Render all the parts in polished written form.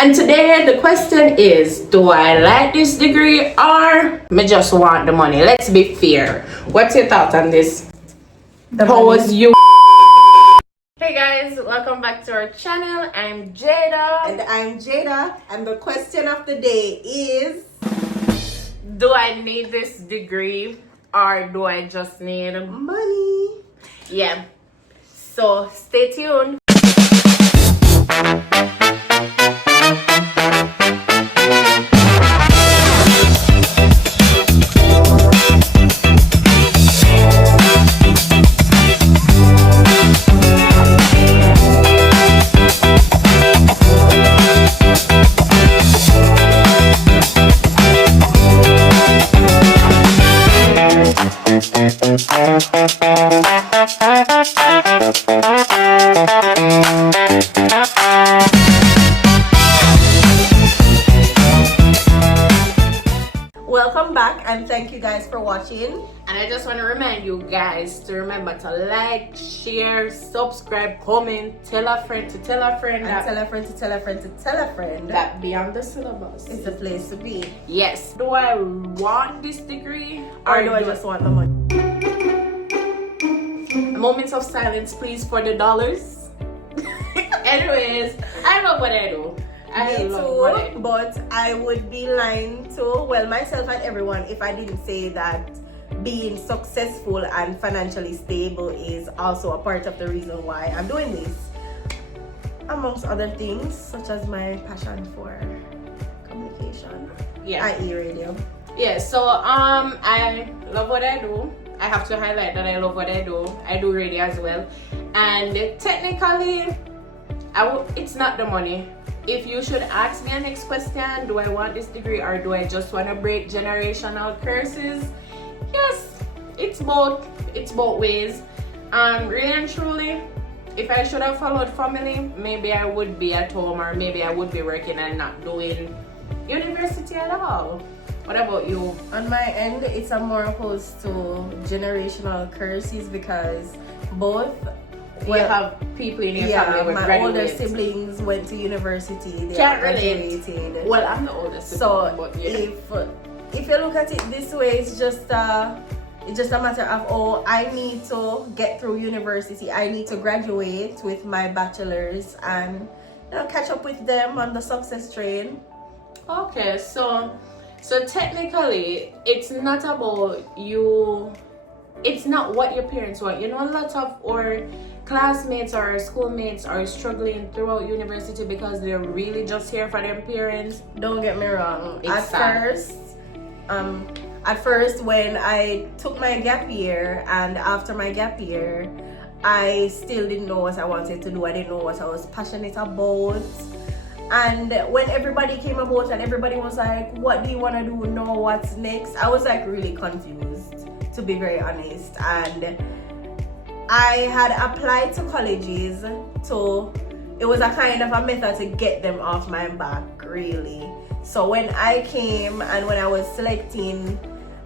And today the question is, do I like this degree or me just want the money? Let's be fair. What's your thought on this? How was you? Hey guys, welcome back to our channel. I'm Jada. And I'm Jada. And the question of the day is, do I need this degree or do I just need money? Yeah. So stay tuned. Welcome back and thank you guys for watching. And I just want to remind you guys to remember to like, share, subscribe, comment, tell a friend to tell a friend, And tell a friend to tell a friend to tell a friend that Beyond the Syllabus is the place to be. Yes. Do I want this degree Or do I just want the money? Moments of silence, please, for the dollars. Anyways, I love what I do. Me too, but I would be lying to, well, myself and everyone if I didn't say that being successful and financially stable is also a part of the reason why I'm doing this. Amongst other things, such as my passion for communication, i.e. radio. Yeah, so I love what I do. I have to highlight that I love what I do. I do radio as well. And technically, it's not the money. If you should ask me a next question, do I want this degree or do I just want to break generational curses? Yes, it's both ways. Really and truly, if I should have followed family, maybe I would be at home or maybe I would be working and not doing university at all. What about you? On my end, it's more opposed to generational curses because both you have people in your family who my graduate. older siblings went to university. They Can't graduated. Well, I'm the oldest. So but yeah. if you look at it this way, it's just a matter of, oh, I need to get through university. I need to graduate with my bachelor's and catch up with them on the success train. Okay, so technically, it's not about you. It's not what your parents want. You know, a lot of our classmates or schoolmates are struggling throughout university because they're really just here for their parents. Don't get me wrong. Exactly. At first, when I took my gap year and after my gap year, I still didn't know what I wanted to do. I didn't know what I was passionate about. And when everybody came about and everybody was like, what do you want to do now? What's next? I was like really confused, to be very honest. And I had applied to colleges, so it was a kind of a method to get them off my back, really. So when I came and when I was selecting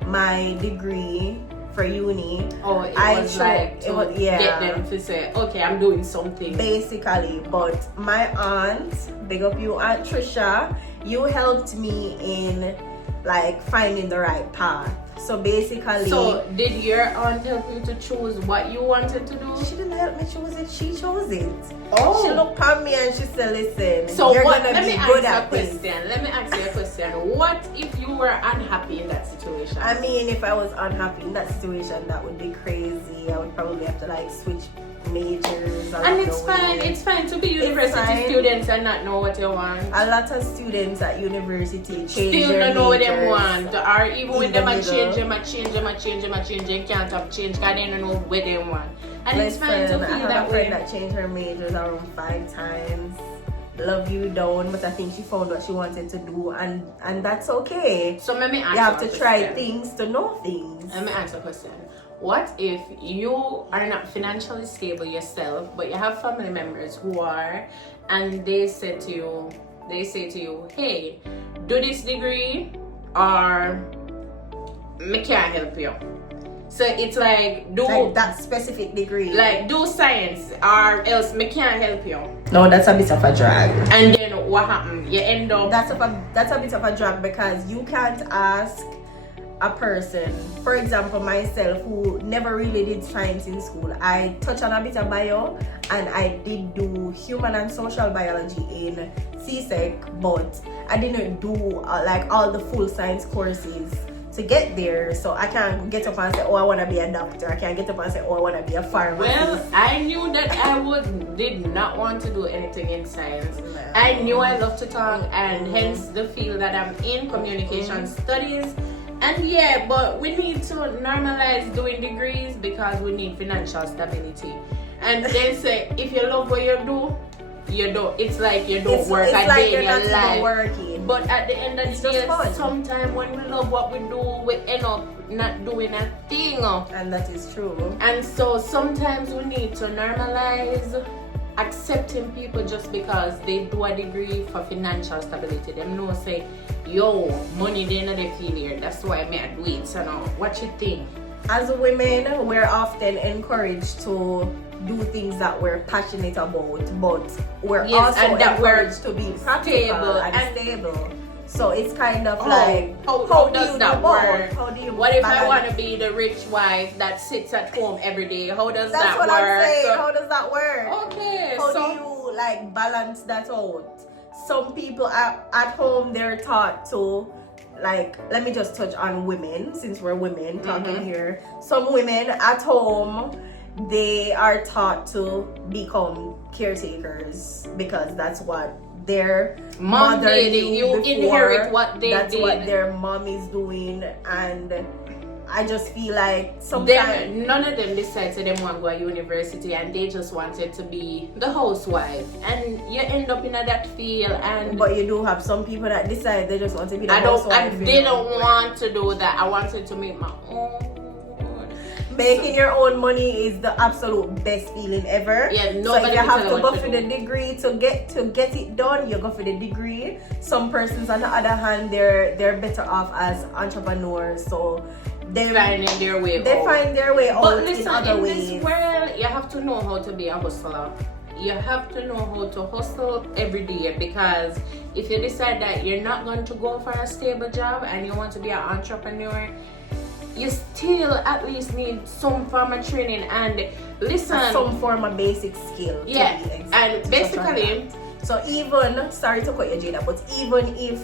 my degree for uni, get them to say, okay, I'm doing something. Basically, but my aunt, big up you, Aunt Trisha, you helped me in like finding the right path. So basically, did your aunt help you to choose what you wanted to do? She didn't help me choose it. She chose it. Oh. She looked at me and she said, "Listen, so you're let gonna me be ask good you a at this." question. Let me ask you a question. What if you were unhappy in that situation? I mean, if I was unhappy in that situation, that would be crazy. I would probably have to like switch majors. And it's fine. It's fine to be university students and not know what you want. A lot of students at university change still their don't know what they majors want. Or even when them change, middle. they can't have change because they don't know what they want. And Listen, it's fine to I feel have that a friend way. that changed her majors around 5 times. Love you down, but I think she found what she wanted to do, and that's okay. So let me ask you have to question. try things to know things. Let me ask a question. What if you are not financially stable yourself, but you have family members who are, and they say to you, hey, do this degree or me can't help you. So it's like do like that specific degree. like do science or else me can't help you. No, that's a bit of a drag. And then what happened? You end up That's a bit of a drag because you can't ask a person, for example myself, who never really did science in school. I touched on a bit of bio and I did do human and social biology in CSEC, but I didn't do like all the full science courses to get there. So I can't get up and say, oh, I want to be a doctor. I can't get up and say, oh, I want to be a pharmacist. well, I knew that I did not want to do anything in science. I knew I love to talk, and hence the field that I'm in, communication studies. And yeah, but we need to normalize doing degrees because we need financial stability. And then say, if you love what you do, you don't. It's like you don't work a like day in you're your not life. even working. But at the end of It's the just day, fun. sometimes when we love what we do, we end up not doing a thing. And that is true. And so sometimes we need to normalize accepting people just because they do a degree for financial stability. Them know say, yo, money they not a failure. That's why I may do it. So now, what you think? As women, we're often encouraged to do things that we're passionate about, but we're Yes, also and that we're encouraged to be practical stable and stable. So it's kind of Oh, like, how do does you that do both? work? How do you What if I balance? want to be the rich wife that sits at home every day? How does That's that what work? I'm saying. How does that work? Okay, How so do you like balance that out? Some people at home, they're taught to, like, let me just touch on women since we're women talking here. Some women at home, they are taught to become caretakers because that's what their Mom mother did it. knew You before. inherit what they That's did. what their mom is doing, and I just feel like sometimes none of them decided they want to go to university and they just wanted to be the housewife, and you end up in that field. And but you do have some people that decide they just want to be the I housewife, you didn't know. want to do that. I wanted to make my own. Making your own money is the absolute best feeling ever. Yeah, So if nobody you can have tell to you go what for to the do. degree to get it done, you go for the degree. Some persons on the other hand, they're better off as entrepreneurs, so they Finding their way out. find their way But out in listen, other in ways. this world, you have to know how to be a hustler. You have to know how to hustle every day, because if you decide that you're not going to go for a stable job and you want to be an entrepreneur, you still at least need some form of training. And listen, Some form of basic skill. to yeah, be exact, and to basically, So even, sorry to cut you, Jada, but even if,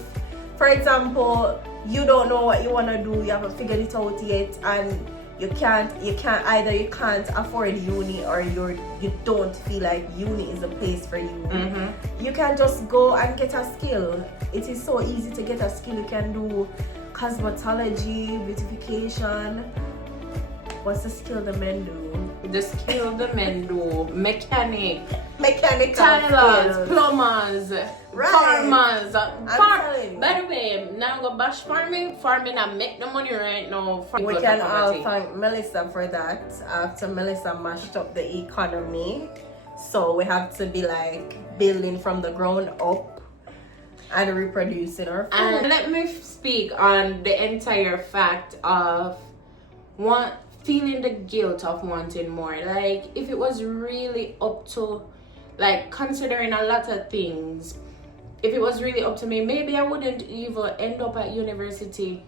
for example, you don't know what you want to do, you haven't figured it out yet, and you can't afford uni, or you don't feel like uni is the place for you, you can just go and get a skill. It is so easy to get a skill. You can do cosmetology, beautification. What's the skill the men do? the skill the men do, Mechanical tailors, skills. plumbers, Right. farmers. telling you. By the way, now go bash farming. Farming and make the money right now. We can all thank Melissa for that. After Melissa mashed up the economy, so we have to be like building from the ground up and reproducing our food. And let me speak on the entire fact of feeling the guilt of wanting more. Like, if it was really up to, like, considering a lot of things, if it was really up to me, maybe I wouldn't even end up at university.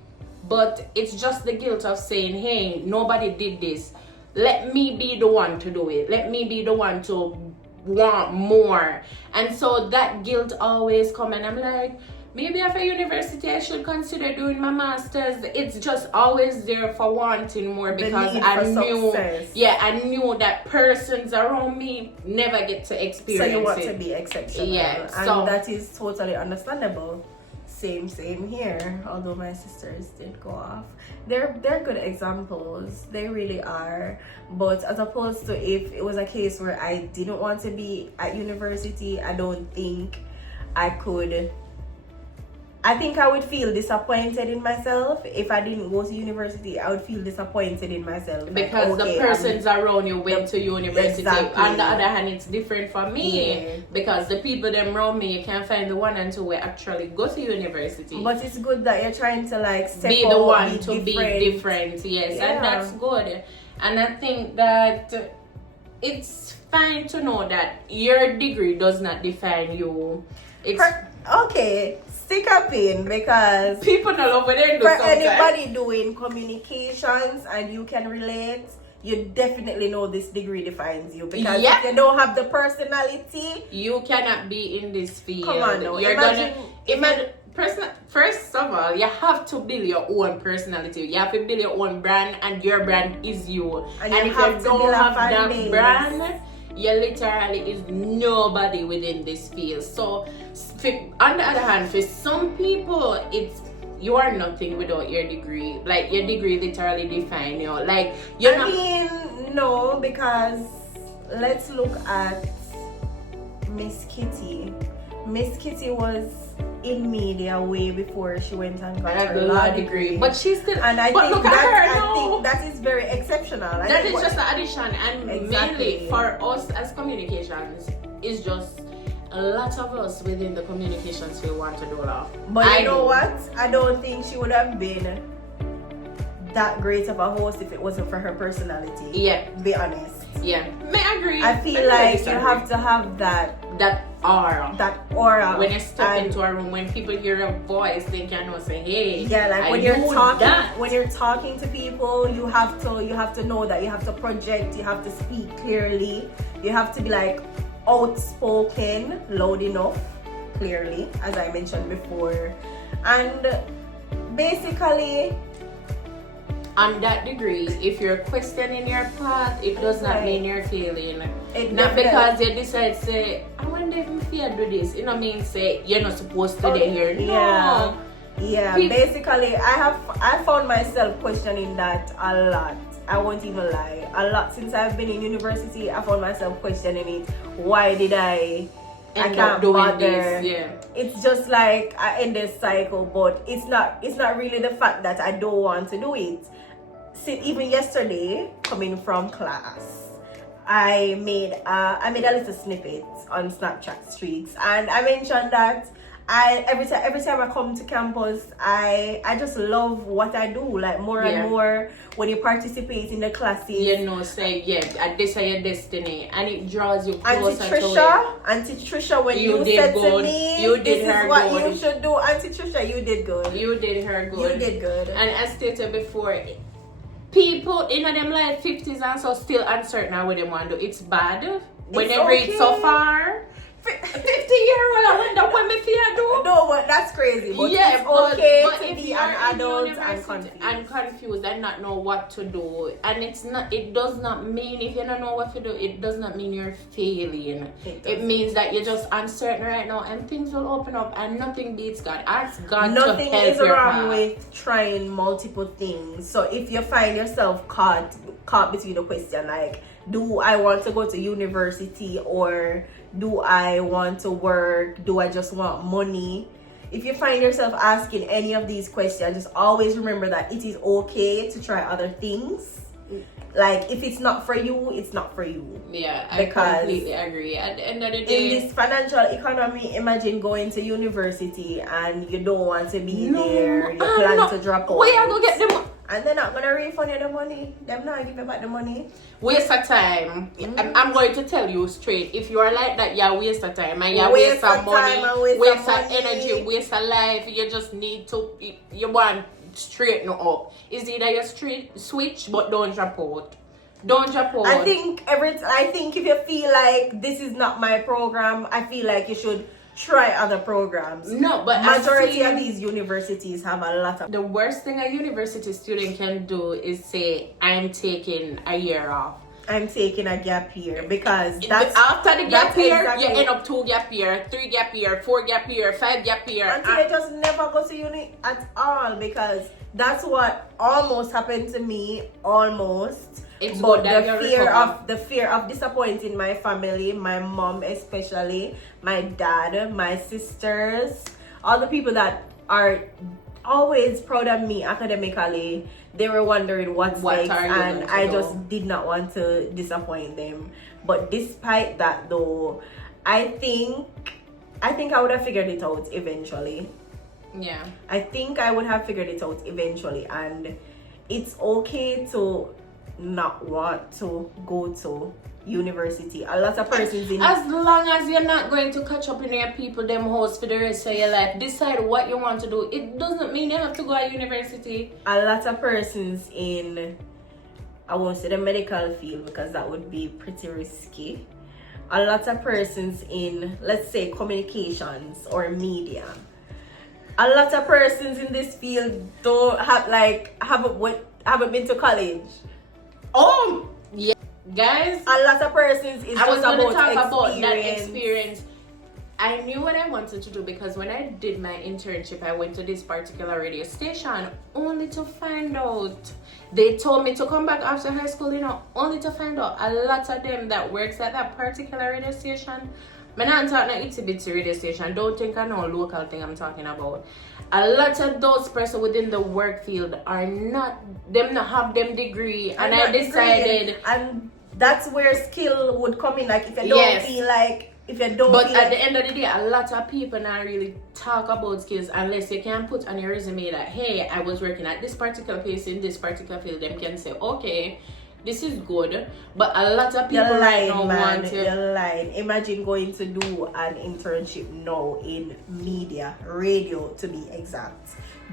But it's just the guilt of saying, hey, nobody did this. Let me be the one to do it. Let me be the one to want more. And so that guilt always comes, and I'm like, maybe after university I should consider doing my master's. It's just always there for wanting more, because I knew that persons around me never get to experience So you want it. to be exceptional. Yeah, And so that is totally understandable. Same here. Although my sisters did go off. They're good examples. They really are. But as opposed to if it was a case where I didn't want to be at university, I don't think I could I think I would feel disappointed in myself if I didn't go to university. I would feel disappointed in myself because like, okay, the persons around you went to university. Exactly. On the other hand, it's different for me because the people them around me, you can't find the one and two who actually go to university. But it's good that you're trying to like step be the out, one to be different. Yes, and that's good. And I think that it's fine to know that your degree does not define you. It's okay. Stick a pin, because people don't love what they do. For sometimes. anybody doing communications and you can relate, you definitely know this degrry defines you, because if you don't have the personality, you cannot be in this field. Come on now. You're imagine first of all, you have to build your own personality. You have to build your own brand, and your brand is you. And if you don't have that brand, you literally is nobody within this field. So on the other hand, for some people, it's you are nothing without your degree. Like your degree literally define you. Like no, because let's look at Miss Kitty. Miss Kitty was in media way before she went and got her law degree. But she's still, and I think that is very exceptional. That is just an addition, and mainly for us as communications, is just a lot of us within the communications field want to do law. But you know what? I don't think she would have been that great of a host if it wasn't for her personality. Yeah. Be honest. Yeah. I agree. I feel like you have to have that aura. That aura. When you step into a room, when people hear a voice, they can say, "Hey." Yeah, like when you're talking to people, you have to know that you have to project, you have to speak clearly, you have to be like outspoken, loud enough, clearly, as I mentioned before, and basically. On that degree, if you're questioning your path, it does not mean you're failing. Not because you decide to say, I wonder if I do this. You know what I mean? Say you're not supposed to be here. No. Yeah. Basically, I found myself questioning that a lot. I won't even lie. A lot since I've been in university, I found myself questioning it. Why did I can't bother. This, yeah. It's just like I end this cycle, but it's not really the fact that I don't want to do it. See, even yesterday, coming from class, I made a little snippet on Snapchat streaks, and I mentioned that every time I come to campus, I just love what I do, like more and more when you participate in the classes. This is your destiny, and it draws you closer to it. Auntie Trisha, when you said to me, this is what you should do, Auntie Trisha, you did good. You did her good. You did good. And as stated before, people in them like 50s and so still uncertain on what they want to do. It's bad when they reach so far. 50-year-old, I wonder what me feel do. No, but that's crazy. But it's okay to be an adult and confused and not know what to do. And it does not mean, if you don't know what to do, it does not mean you're failing. It means that you're just uncertain right now, and things will open up, and nothing beats God. Ask God to help you. Nothing is wrong with trying multiple things. So if you find yourself caught between the question like, do I want to go to university, or do I want to work? Do I just want money? If you find yourself asking any of these questions, just always remember that it is okay to try other things. Like, if it's not for you, it's not for you. Yeah, I completely agree. At the end of the day, in this financial economy, imagine going to university and you don't want to be there. You plan to drop out. Where you go get them? And they're not gonna refund you the money. They're not give you back the money. Waste of time. I'm going to tell you straight. If you are like that, you waste of time and you waste of money, waste of energy, waste of life. You just need to. You want straighten up. It's either you switch, but don't drop out. Don't drop out. I think if you feel like this is not my program, I feel like you should try other programs. No, but majority of these universities have a lot of. The worst thing a university student can do is say, I'm taking a year off. I'm taking a gap year, because that's after the gap year, you end up 2 gap year, 3 gap year, 4 gap year, 5 gap year. Until I just never go to uni at all, because that's what almost happened to me. Almost. It's but the fear of disappointing my family, my mom especially, my dad, my sisters, all the people that are always proud of me academically. They were wondering what's What next, are you and going to I do? just did not want to disappoint them. But despite that, though, I think I would have figured it out eventually. Yeah. I think I would have figured it out eventually, and it's okay to not want to go to university. A lot of persons in As long as you're not going to catch up in your people them house for the rest of your life, decide what you want to do. It doesn't mean you have to go to university. a lot of persons in, I won't say the medical field because that would be pretty risky. A lot of persons in, let's say, communications or media. A lot of persons in this field don't have haven't been to college. Oh, yeah, guys. A lot of persons is I was just going to about talk about that experience. experience. I knew what I wanted to do because when I did my internship, I went to this particular radio station only to find out. They told me to come back after high school, only to find out a lot of them that works at that particular radio station. I'm not talking about itty bitty radio station. Don't think I know a local thing I'm talking about. A lot of those persons within the work field are not have them degree, and I decided, and that's where skill would come in. Like if you don't Yes. feel like, if you don't but feel at like, the end of the day, a lot of people not really talk about skills unless you can put on your resume that, hey, I was working at this particular place in this particular field. Them can say, okay, this is good. But a lot of people right now want to. You're lying. Imagine going to do an internship now in media, radio to be exact.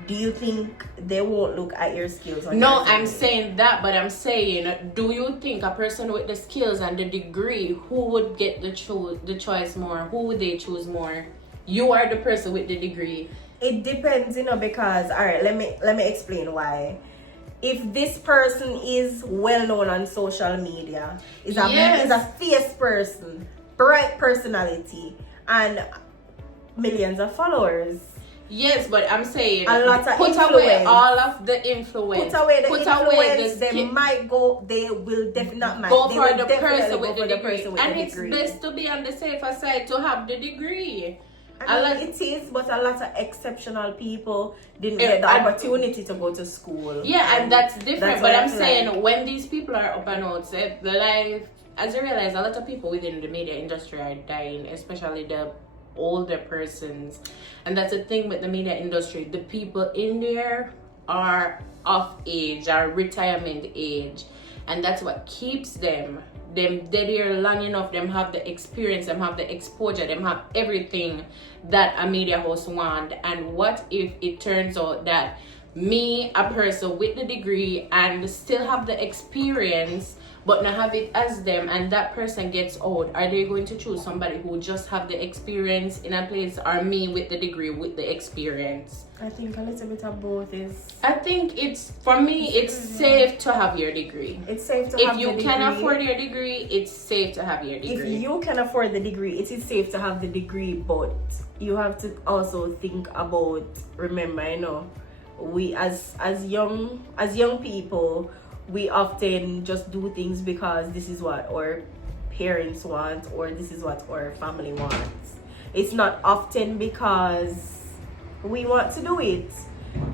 Do you think they won't look at your skills? No, I'm saying that, but I'm saying, do you think a person with the skills and the degree, who would get the choice more? Who would they choose more? You are the person with the degree. It depends, because all right, let me explain why. If this person is well known on social media, is a fierce person, bright personality, and millions of followers. Yes, but I'm saying, A lot of put influence. away all of the influence. Put away the influence. the They skill. might go. They will definitely Go they for will the definitely person go with for the degree. And it's degree. best to be on the safer side to have the degree. I mean, it is, but a lot of exceptional people didn't get the opportunity to go to school. Yeah, and that's different. That's But what I'm I feel saying, like. when these people are up and out, the life, as you realize, a lot of people within the media industry are dying, especially the older persons. And that's the thing with the media industry. The people in there are of age, are retirement age. And that's what keeps them they're there long enough. Them have the experience, them have the exposure, them have everything that a media host want. And what if it turns out that me, a person with the degree and still have the experience but not have it as them, and that person gets out? Are they going to choose somebody who just have the experience in a place, or me with the degree with the experience? I think a little bit of both is. I think it's safe to have your degree. It's safe to If have you the degree. can afford your degree, it's safe to have your degree. If you can afford the degree, it is safe to have the degree, but you have to also think about, remember, we as young people, we often just do things because this is what our parents want, or this is what our family wants. It's not often because we want to do it.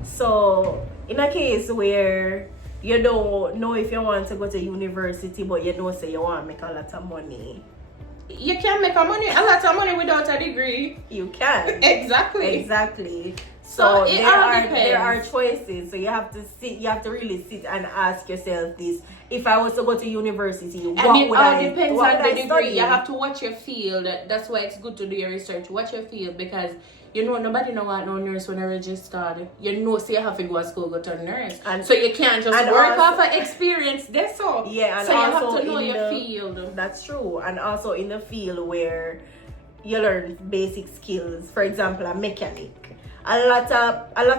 So in a case where you don't know if you want to go to university, but you don't say you want to make a lot of money, you can make a lot of money without a degree. you can. Exactly. So it there all are depends. choices. So you have to really sit and ask yourself this: if I was to go to university, And what it would all I depends what on would the I degree. study? You have to watch your field. That's why it's good to do your research. Watch your field, because nobody know what no nurse when I registered. So you have to go to school, go to a nurse. And- so you can't just and work also- off of experience. That's all. Yeah, and so you have also to know in your the- field. That's true. And also in the field where you learn basic skills. For example, a mechanic. A lot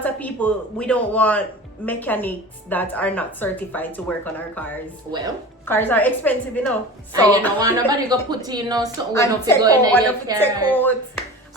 of people, we don't want mechanics that are not certified to work on our cars. Well, Cars are expensive, so So and you don't want nobody go put in something when and up take go out, in your take car. out.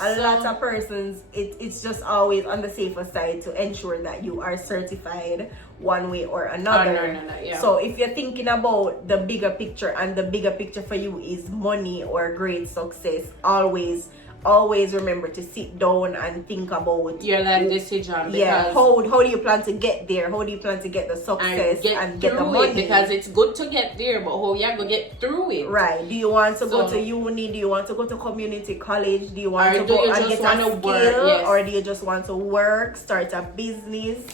A lot of persons, it's just always on the safer side to ensure that you are certified one way or another. No, yeah. So if you're thinking about the bigger picture, and the bigger picture for you is money or great success, always always remember to sit down and think about your life decision. Yeah, how do you plan to get there? How do you plan to get the success and get the money? Because it's good to get there, but how you gonna get through it? Right. Do you want to go to uni? Do you want to go to community college? Do you want to go and get a skill? Or do you just want to work, start a business?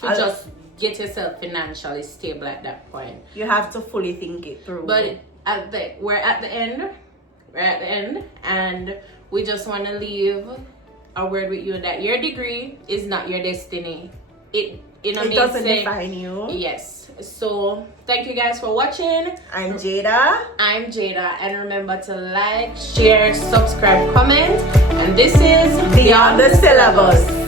Just get yourself financially stable at that point. You have to fully think it through. But we're at the end. We're at the end, and we just want to leave a word with you that your degree is not your destiny. It doesn't define you. Yes. So thank you guys for watching. I'm Jada. And remember to like, share, subscribe, comment. And this is Beyond the Syllabus.